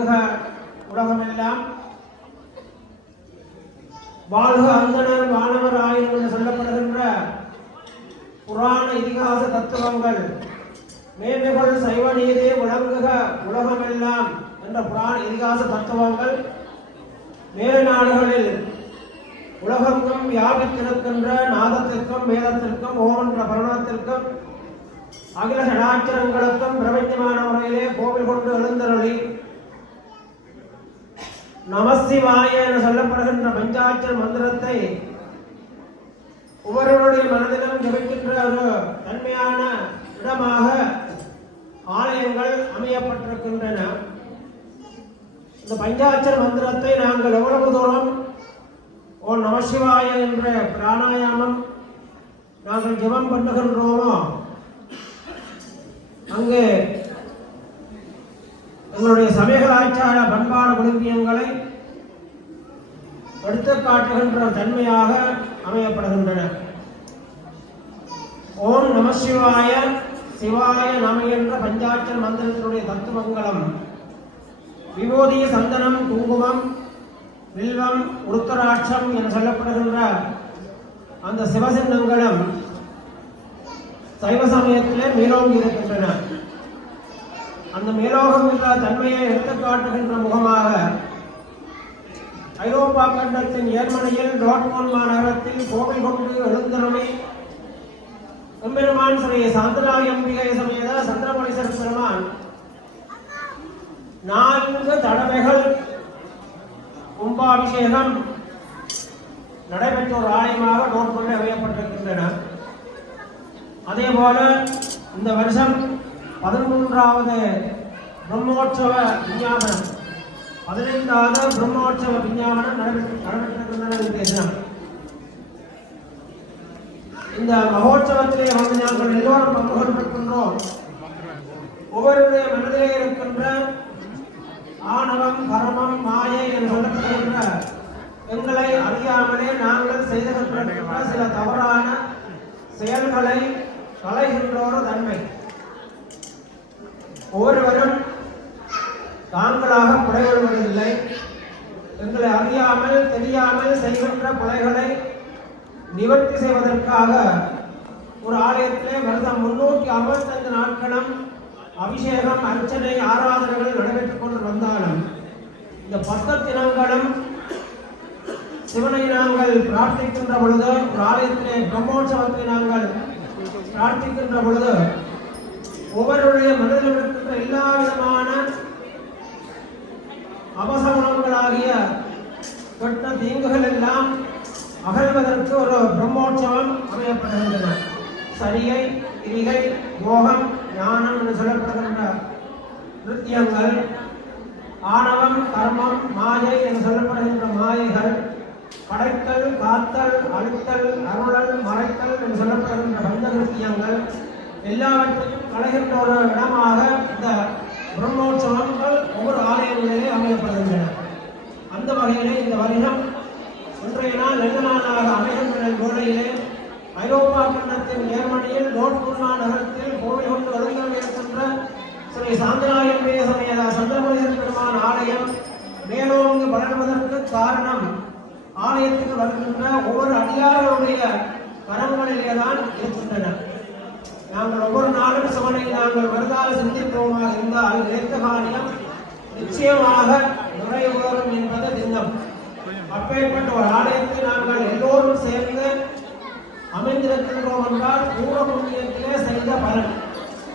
விளங்குக உலகமெல்லாம், வாழ்க அந்தனர் வானவர் ஆயிரம் என்று சொல்லப்படுகின்ற புராண இதிகாச தத்துவங்கள், மேன்மைகள் சைவ நீதி விளங்குக உலகமெல்லாம் என்ற புராண இதிகாச தத்துவங்கள் மேல் நாடுகளில் உலகெங்கும் வியாபித்திருக்கின்ற நாதத்திற்கும் வேதத்திற்கும் ஓம் என்ற பரணத்திற்கும் அகில சடாச்சரங்களுக்கும் பிரபஞ்சமான முறையிலே கோவில் கொண்டு எழுந்தருளி நமசிவாய என சொல்லப்படுகின்ற பஞ்சாட்சர மந்திரத்தை ஒவ்வொருவருடைய மனதிலும் ஜபிக்கின்ற ஒரு தன்மையான இடமாக ஆலயங்கள் அமையப்பட்டிருக்கின்றன. இந்த பஞ்சாட்சர மந்திரத்தை நாங்கள் எவ்வளவு தூரம் ஓம் நமசிவாய என்ற பிராணாயாமம் நாங்கள் ஜபம் பண்ணுகின்றோமோ அங்கு எங்களுடைய சமய கலாச்சார பண்பாடு விழுமியங்களை எடுத்து காட்டுகின்ற தன்மையாக அமையப்படுகின்றன. ஓம் நம சிவாய சிவாய நம என்ற பஞ்சாட்சர மந்திரத்தினுடைய தத்துவங்களும் விபூதி சந்தனம் குங்குமம் வில்வம் உருத்தராட்சம் என சொல்லப்படுகின்ற அந்த சிவசின்னங்களும் சைவ சமயத்திலே மேலோங்கி இருக்கின்றன. அந்த மேலோகம் என்ற தன்மையை எடுத்து காட்டுகின்ற முகமாக ஐரோப்பா கண்டத்தின் ஏர்மனையில் டாட்மோன் மாநகரத்தில் கோவில் கொண்டு எழுந்தருளி எம்பெருமான் ஸ்ரீ சாந்தனாய் அம்பிகை சமேத சந்திரமணீஸ்வர பெருமான் 4 தடவைகள் கும்பாபிஷேகம் நடைபெற்ற ஒரு ஆலயமாக டாட்மோனில் அமையப்பட்டிருக்கின்றன. அதேபோல இந்த வருஷம் 13வது பிரம்மோற்சவ விஞ்ஞாபனம் 15வது பிரம்மோற்சவ விஞ்ஞாபனம் நடைபெற்றிருக்கின்றன. இந்த மகோற்சவத்திலே வந்து நாங்கள் எல்லோரும் பங்கு கொண்டிருக்கின்றோம். ஒவ்வொருடைய மனதிலே இருக்கின்ற ஆணவம் கர்மம் மாயை என்று சொல்லப்படுகின்ற எங்களை அறியாமலே நாங்கள் செய்திருக்கின்ற சில தவறான செயல்களை களைகின்ற ஒரு தன்மை. ஒவ்வொருவரும் தாங்களாக குறைவருவதில்லை. எங்களை அறியாமல் தெரியாமல் செய்கின்ற குறைகளை நிவர்த்தி செய்வதற்காக ஒரு ஆலயத்திலே வருடம் 365 நாட்களும் அபிஷேகம் அர்ச்சனை ஆராதனைகள் நடைபெற்றுக் கொண்டு வந்தாலும் இந்த 10 தினங்களும் சிவனை நாங்கள் பிரார்த்திக்கின்ற பொழுது, ஒரு ஆலயத்திலே பிரம்மோற்சவத்தை நாங்கள் பிரார்த்திக்கின்ற பொழுது ஒவ்வொருடைய மனதில் இருக்கின்ற எல்லா விதமான அபசகுணங்களாகிய கெட்ட தீங்குகள் எல்லாம் அகழ்வதற்கு ஒரு பிரம்மோற்சவம் அமையப்படுகின்றன. சரியை கிரிகை யோகம் ஞானம் என்று சொல்லப்படுகின்ற நிருத்தியங்கள், ஆணவம் கர்மம் மாயை என்று சொல்லப்படுகின்ற மாயைகள், படைத்தல் காத்தல் அழித்தல் அருளல் மறைத்தல் என்று சொல்லப்படுகின்ற பஞ்ச நிருத்தியங்கள் எல்லாவற்றையும் களைகின்ற ஒரு இடமாக இந்த பிரம்மோற்சவங்கள் ஒவ்வொரு ஆலயங்களிலே அமையப்படுகின்றன. அந்த வகையிலே இந்த வருடம் இன்றைய நாள் நல்ல நாளாக அமைகின்ற வேளையிலே ஐரோப்பா கண்டத்தின் ஜெர்மனியில் டாட்மோன் நகரத்தில் கோவில் கொண்டு எழுந்தருளியிருக்கின்ற ஸ்ரீ சாந்தனாய் அம்பிகை சமேத சந்திரமணீஸ்வர பெருமான் ஆலயம் மேலோங்கி வளர்வதற்கு காரணம் ஆலயத்துக்கு வருகின்ற ஒவ்வொரு அடியார்களுடைய கரங்களிலேதான் இருக்கின்றன. நாங்கள் ஒவ்வொரு நாளும் சிவனை நாங்கள் வருதால் சிந்திப்போமாக இருந்தால் நினைத்த காரியம் நிச்சயமாக நிறைவேறும் என்பது திண்ணம். அப்பேற்பட்ட ஒரு ஆலயத்தை நாங்கள் எல்லோரும் சேர்ந்து அமைந்திருக்கின்றோம் என்றால் பூர்வ புண்ணியத்திலே செய்த பலன்.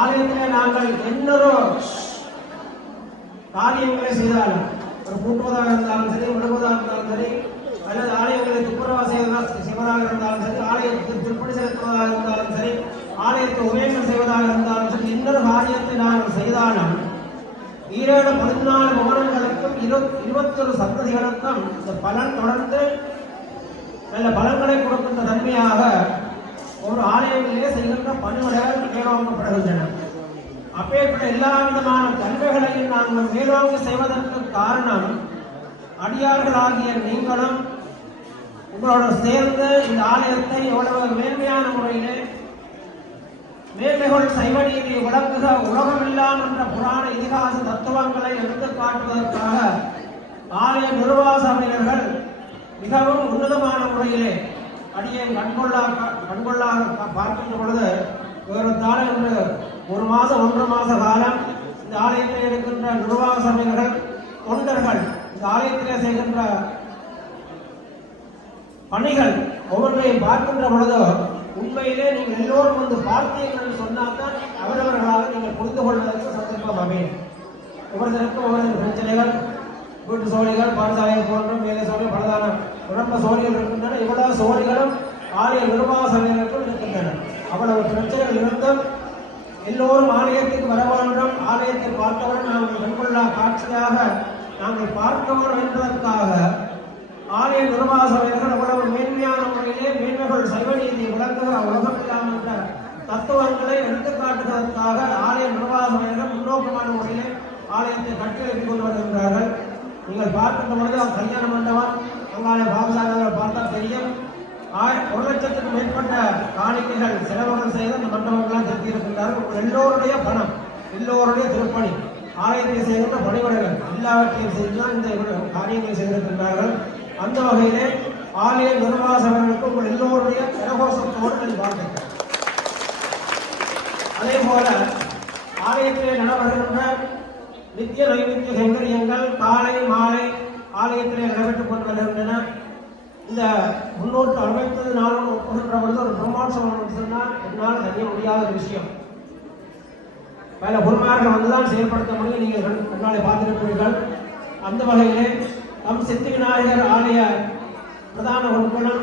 ஆலயத்திலே நாங்கள் இன்னொரு காரியங்களை செய்தாலும், ஒரு கூட்டுவதாக இருந்தாலும் சரி, விடுவதாக இருந்தாலும் சரி, அல்லது ஆலயங்களை துப்புரவா செய்வதாக இருந்தாலும் சரி, ஆலயத்தில் திருப்பணி செலுத்துவதாக இருந்தாலும் சரி, ஆலயத்தை உபயோகம் செய்வதாக இருந்தாலும் சரி, இன்னொரு காரியத்தை நாங்கள் செய்தாலும் 14 பவனங்களுக்கும் 21 சந்ததிகளுக்கும் இந்த பலன் தொடர்ந்து நல்ல பலன்களை கொடுக்கின்ற தன்மையாக ஒரு ஆலயங்களிலே செய்கின்ற பணிமுறைகள் மேலோங்கப்படுகின்றன. அப்பேற்பட்ட எல்லா விதமான தன்மைகளையும் நாங்கள் மேலோங்க செய்வதற்கு காரணம் அடியார்களாகிய நீங்களும் உங்களோட சேர்ந்து இந்த ஆலயத்தை எவ்வளவு மேன்மையான முறையிலே மேன்மைகள் சைவ நீதி விளங்குக உலகமெல்லாம் என்ற புராண இதிகாச தத்துவங்களை எடுத்து காட்டுவதற்காக ஆலய நிர்வாக சபையினர்கள் மிகவும் உன்னதமான முறையிலே அடியை கண்கொள்ளாக பார்க்கின்ற பொழுது ஏறத்தாழ என்று 1 மாதம் 1.5 மாத காலம் இந்த ஆலயத்தில் இருக்கின்ற நிர்வாக சபையினர்கள் தொண்டர்கள் இந்த ஆலயத்திலே செய்கின்ற பணிகள் ஒவ்வொன்றையும் பார்க்கின்ற பொழுது உண்மையிலே நீங்கள் எல்லோரும் வந்து பார்த்தீர்கள் என்று சொன்னால்தான் அவரவர்களாக நீங்கள் புரிந்து கொள்வதற்கு சந்தர்ப்பம் அமையும். ஒவ்வொருத்தருக்கும் ஒவ்வொரு பிரச்சனைகள், வீட்டு சோழிகள், பாடசாலை போன்ற மேலே சோழி பலதான குழம்ப சோழிகள் இருக்கின்றன. இவ்வளவு சோழிகளும் ஆலய நிர்வாக சபைகளுக்கும் இருக்கின்றன. அவ்வளவு பிரச்சனைகள் இருந்தும் எல்லோரும் ஆலயத்துக்கு வர வேண்டும், ஆலயத்தை பார்த்தவுடன் நாங்கள் கண்கொள்ளா காட்சியாக நாங்கள் பார்க்க வேண்டும் என்பதற்காக ஆலய நிர்வாக சபையினர்கள் அவ்வளவு மேன்மையான முறையிலே மேன்மைகள் சைவ நீதி விளங்குகிற உலகமெல்லாம் என்ற தத்துவங்களை எடுத்துக்காட்டுவதற்காக ஆலய நிர்வாக சபையினர்கள் முன்னோக்கமான முறையிலே ஆலயத்தை கட்டியெழுப்பிக் கொண்டு வருகின்றார்கள். நீங்கள் பார்க்கின்ற பொழுது கல்யாண மண்டபம் அங்காலே பாபசாலைகள் பார்த்தா தெரியும். 1 லட்சத்துக்கு மேற்பட்ட காணிக்கைகள் செலவுகள் செய்து அந்த மண்டபங்களாம் செலுத்தியிருக்கின்றார்கள். எல்லோருடைய பணம், எல்லோருடைய திருப்பணி, ஆலயத்தை செய்கின்ற பணிவிடைகள் எல்லாவற்றையும் செய்துதான் இந்த காரியங்களை செய்திருக்கின்றார்கள். அந்த வகையிலே ஆலய நிர்வாக சபைகளுக்கு உங்கள் எல்லோருடைய கரகோஷத்தோடு நான் வாழ்த்துக்கிறேன். அதே போல ஆலயத்திலே நடைபெறுகின்ற நித்திய நைவேத்திய கைங்கரியங்கள் காலை மாலை ஆலயத்திலே நடைபெற்றுக் கொண்டு வருகின்றன. இந்த 360 நாளும் ஒப்புகின்ற பொழுது ஒரு பிரம்மோற்சவம் சொன்னால் என்னால் அறிய முடியாத ஒரு விஷயம். பல குருமார்கள் வந்துதான் செயல்படுத்த முடியும். நீங்கள் கண்ணாலே பார்த்திருக்கிறீர்கள். அந்த வகையிலே நம் சித்தி விநாயகர் ஆலய பிரதான குருக்களும்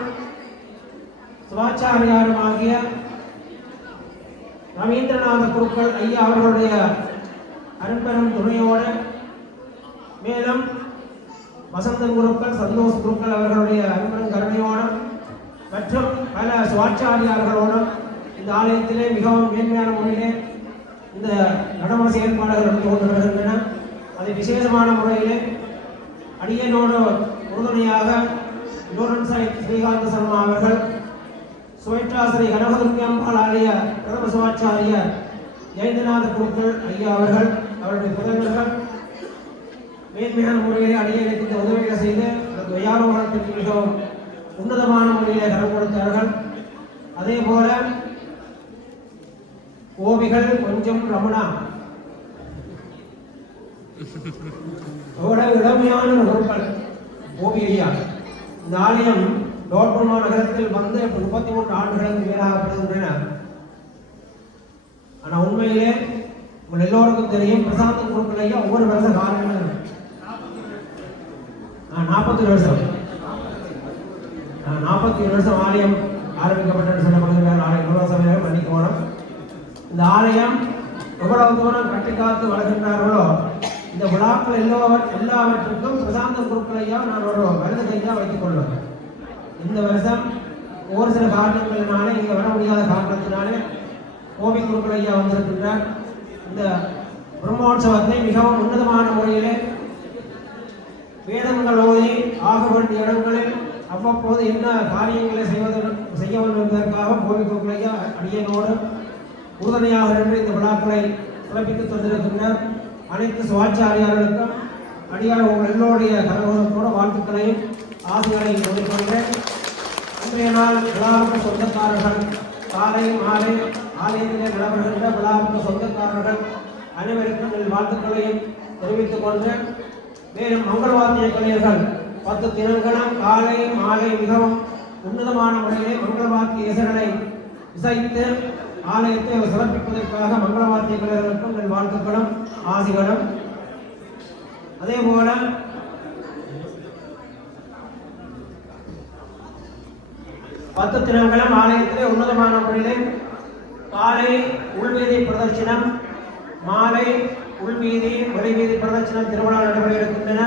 சிவாச்சாரியாரும் ஆகிய ரவீந்திரநாத குருக்கள் ஐயா அவர்களுடைய அரும்பெரும் துணையோடு, மேலும் வசந்தன் குருக்கள், சந்தோஷ் குருக்கள் அவர்களுடைய அரும்பெரும் கருணையோடும் மற்றும் பல சிவாச்சாரியார்களோடும் இந்த ஆலயத்திலே மிகவும் மேன்மையான முறையிலே இந்த நடைமுறை செயல்பாடுகள் நடந்து கொண்டு வருகின்றன. அதை விசேஷமான முறையிலே அடியனோடு உறுதுணையாக ஸ்ரீகாந்த சர்மா அவர்கள், சுவேட்டாசிரி கனகதுர்த்தி அம்பாள் ஆலய பிரதம சிவாச்சாரியர் ஜெயந்திநாத குருக்கள் ஐயா அவர்கள், அவருடைய புதல்வர்கள் மேன்மையான முறையிலே அடியனுக்கு இந்த உதவிகளை செய்து துயாரோகத்திற்கு மிகவும் உன்னதமான முறையிலே கரம் கொடுத்தார்கள். அதே போல கோபிகள் கொஞ்சம் ரமணா இளமையான பொருட்கள் கோபி ஐயா இந்த ஆலயம் டோட்புல்மா நகரத்தில் வந்து 33 ஆண்டுகளுக்கு மேலாகப்படுகின்றன. ஆனா உண்மையிலே உங்கள் எல்லோருக்கும் தெரியும், பிரசாந்த குருக்கள் ஐயா ஒவ்வொரு வருஷ காலங்கள் 40 வருஷம் 40 வருஷம் ஆலயம் ஆரம்பிக்கப்பட்டு சொல்லப்படுகிற ஆலய நிர்வாக சபையாக மன்னிக்கோணம். இந்த ஆலயம் எவ்வளவு தூரம் கட்டி காத்து வளர்கின்றார்களோ இந்த விழாக்கள் எல்லாவற்றுக்கும் பிரசாந்த குருக்களையா நான் ஒரு வலது கையாக வைத்துக் கொள்வேன். இந்த வருஷம் ஒரு சில காரணங்களினாலே இங்கே வர முடியாத காரணத்தினாலே கோபி குருக்களையா வந்திருக்கின்றார். இந்த பிரம்மோற்சவத்தை மிகவும் உன்னதமான முறையிலே வேதங்கள் ஓதி ஆக வேண்டிய இடங்களில் அவ்வப்போது என்ன காரியங்களை செய்ய வேண்டும் என்பதற்காக கோபி குருக்களையா அடியனோடு உறுதுணையாக நின்று இந்த விழாக்களை சிறப்பித்து தந்திருக்கின்றார். அனைத்து சுவாச்சாரியார்களுக்கும் அடியார் உங்கள் எல்லோருடைய கரகோஷத்தோட வாழ்த்துக்களையும் ஆசைகளையும் கொடுக்கின்றேன். இன்றைய நாள் விழாவுக்கு சொந்தக்காரர்கள், காலை மாலை ஆலயத்திலே நடைபெறுகின்ற விழாவுக்கு சொந்தக்காரர்கள் அனைவருக்கும் என் வாழ்த்துக்களையும் தெரிவித்துக் கொண்டு, மேலும் மங்களவாத்திய கலைஞர்கள் 10 தினங்களும் காலை மாலை மிகவும் உன்னதமான முறையிலே மங்களவாத்திய இசைகளை இசைத்து ஆலயத்தை சிறப்பிப்பதற்காக மங்களவாத்திய கலைஞர்களுக்கும் என் வாழ்த்துக்களும் ஆசிகளும். அதே போல 10 தினங்களும் ஆலயத்திலே உன்னதமான முறையிலே காலை உள்வீதி பிரதட்சிணம், மாலை உள்வீதி வெளிவீதி பிரதட்சிணம் திருவிழா நடைபெற இருக்கின்றன.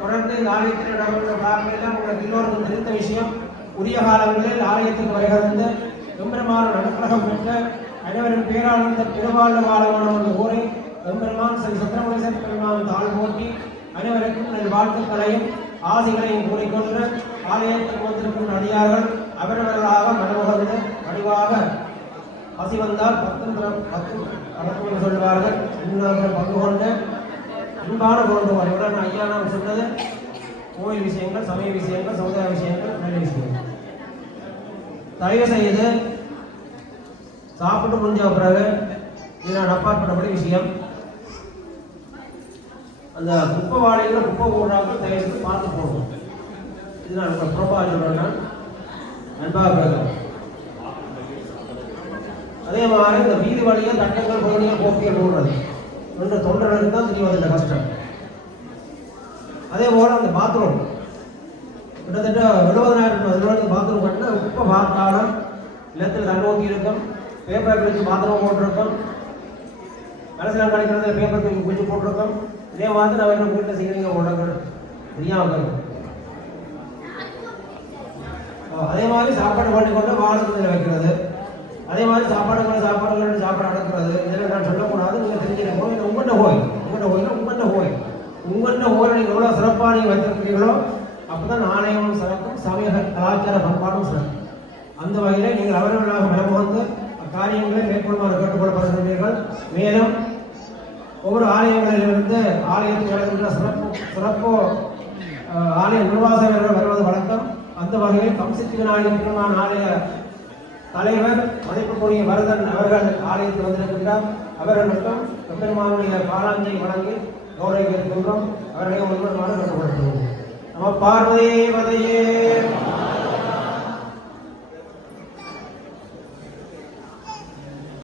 தொடர்ந்து இந்த ஆலயத்தில் நடைபெறும் காரணம் உங்களுக்கு எல்லோருக்கும் தெரிந்த விஷயம். உரிய காலங்களில் ஆலயத்துக்கு வருகிறது எம்பெருமான நடுக்கழகம் பெற்ற அனைவரின் பேரானந்த திருவாழ்வு வாழமான ஊரை எம்பெருமான் ஸ்ரீ சத்திரமுனீஸ்வர பெருமான் தாழ் போட்டி அனைவருக்கும் நல் வாழ்த்துக்களையும் ஆசிகளையும் கூறிக்கொண்டு ஆலயத்துக்கு வந்திருக்கும் அடியார்கள் அவரவர்களாக மனமுகர்ந்து வடிவாக பசி வந்தால் பத்து அடக்கம் சொல்வார்கள். இன்னொருவர் பங்கு கொண்டு அன்பான பொருள் வருடன் ஐயா நாம் சொன்னது கோயில் விஷயங்கள், சமய விஷயங்கள், சமுதாய விஷயங்கள், நல்ல விஷயங்கள். தயவு செய்து சாப்பிட்டு முடிஞ்ச பிறகு இது நான் அப்பாற்பட்டபடி விஷயம். அந்த குப்பை வாழைகள் குப்பை போடுறாங்க, தயவு செய்து பார்த்து போடணும். இது நான் புறப்பாக சொல்றேன், அன்பாக கேட்கணும். அதே மாதிரி இந்த வீதி வழியாக தட்டங்கள் போடியாக போக்கியல் போடுறது என்ற தொண்டர்களுக்கு தான் தெரியும் அதில் கஷ்டம். அதே போல் அந்த பாத்ரூம் கிட்டத்தட்ட 70,000 பாத்ரூம் கட்டின குப்பை பார்த்தாலும் நிலத்தில் தண்ணோக்கி இருக்கும், பேப்பர் கழிச்சு பாத்ரூம் போட்டிருக்கோம், கடைசியில் கிடைக்கிறது பேப்பர் தூக்கி குளிச்சு போட்டிருக்கோம். இதே மாதிரி நான் என்ன வீட்டில் செய்கிறீங்க உடம்பு தெரியாமல் இருக்கும். அதே மாதிரி சாப்பாடு பண்ணி கொண்டு வாரத்தில் வைக்கிறது, அதே மாதிரி சாப்பாடு அடக்கிறது, இதெல்லாம் நான் சொல்லக்கூடாது. நீங்கள் தெரிஞ்சுக்கணும், இது உங்கள்கிட்ட கோயில் நீங்கள் எவ்வளோ சிறப்பாக நீங்கள் வைத்திருக்கிறீங்களோ அப்போ தான் ஆலயமும் சிறக்கும், சமய கலாச்சார பண்பாடும் சிறக்கும். அந்த வகையில் நீங்கள் அவர்களாக மனமுகந்து அக்காரியங்களை மேற்கொள்ளுமாறு கேட்டுக்கொள்ளப்படுகிறீர்கள். மேலும் ஒவ்வொரு ஆலயங்களிலிருந்து ஆலயத்தில் நடக்கின்ற சிறப்பு ஆலய நிர்வாகர்கள் வருவது வழக்கம். அந்த வகையில் கம்சித்தி விநாயகர் பெருமான் ஆலய தலைவர் மதிப்புக்குரிய வரதன் அவர்கள் ஆலயத்தில் வந்திருக்கின்றார். அவர்களுக்கும் பெருமானுடைய காலாஞ்சை வழங்கி கௌரவிக்கின்றோம். அவர்களையும் முன்வருமாறு கட்டுப்படுத்துவோம். நம்ம பார்வதியே